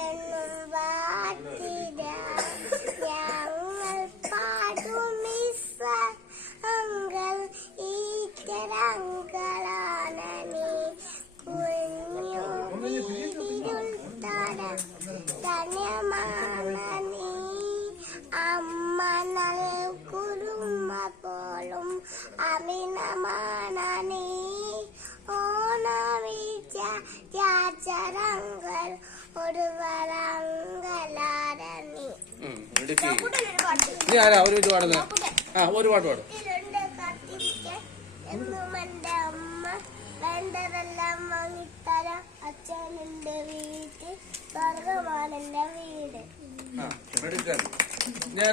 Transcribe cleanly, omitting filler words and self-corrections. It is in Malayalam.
എന്നും വാത്തിരാ ഞങ്ങൾ പാടുമിസ അങ്കൾ ഈറ്റരങ്കളാണ് നീ കുഞ്ഞു ധന്യമാണ് നീ അമ്മ നൽകുരുമ പോലും അമിനമാണ് നീ ഓണവിച്ച ചാച്ചരങ്ങൾ ഒരു വരങ്കലാരണി. ഒരു പാട്ട് പാടും. എന്നും എന്റെ അമ്മ വേണ്ടതെല്ലാം വാങ്ങിത്തരാം. അച്ഛനെന്റെ വീട്ടിൽ സ്വർഗമാണ് എന്റെ വീട്. ഞാൻ